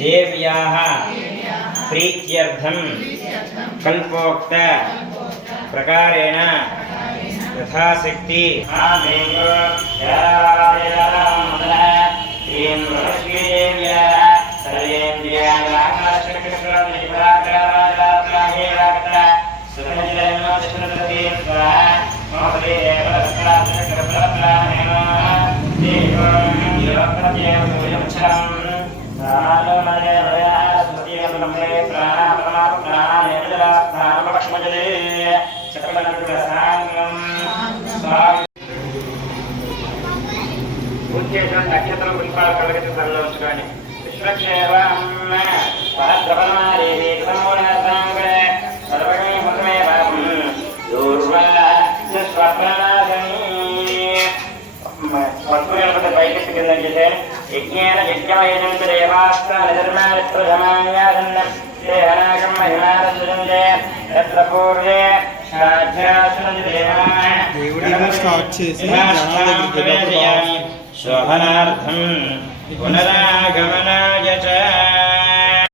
देव्याः प्रीत्यर्थं कल्पोक्त प्रकारेण यथाशक्ति। సర్వమే ముఖమేవం దూర్వా స్వప్నాశని వస్తువులపై పైకెత్తి కింద చేసే యజ్ఞేన యజ్ఞమయజం దేవాస్త నిధర్మాన్ని దేహనాగం మహిమానందే తత్ర పూర్వే దేవుడిగా స్టార్ట్ చేసి జనాల దగ్గరికి శోభనార్థం పునరాగమనాయ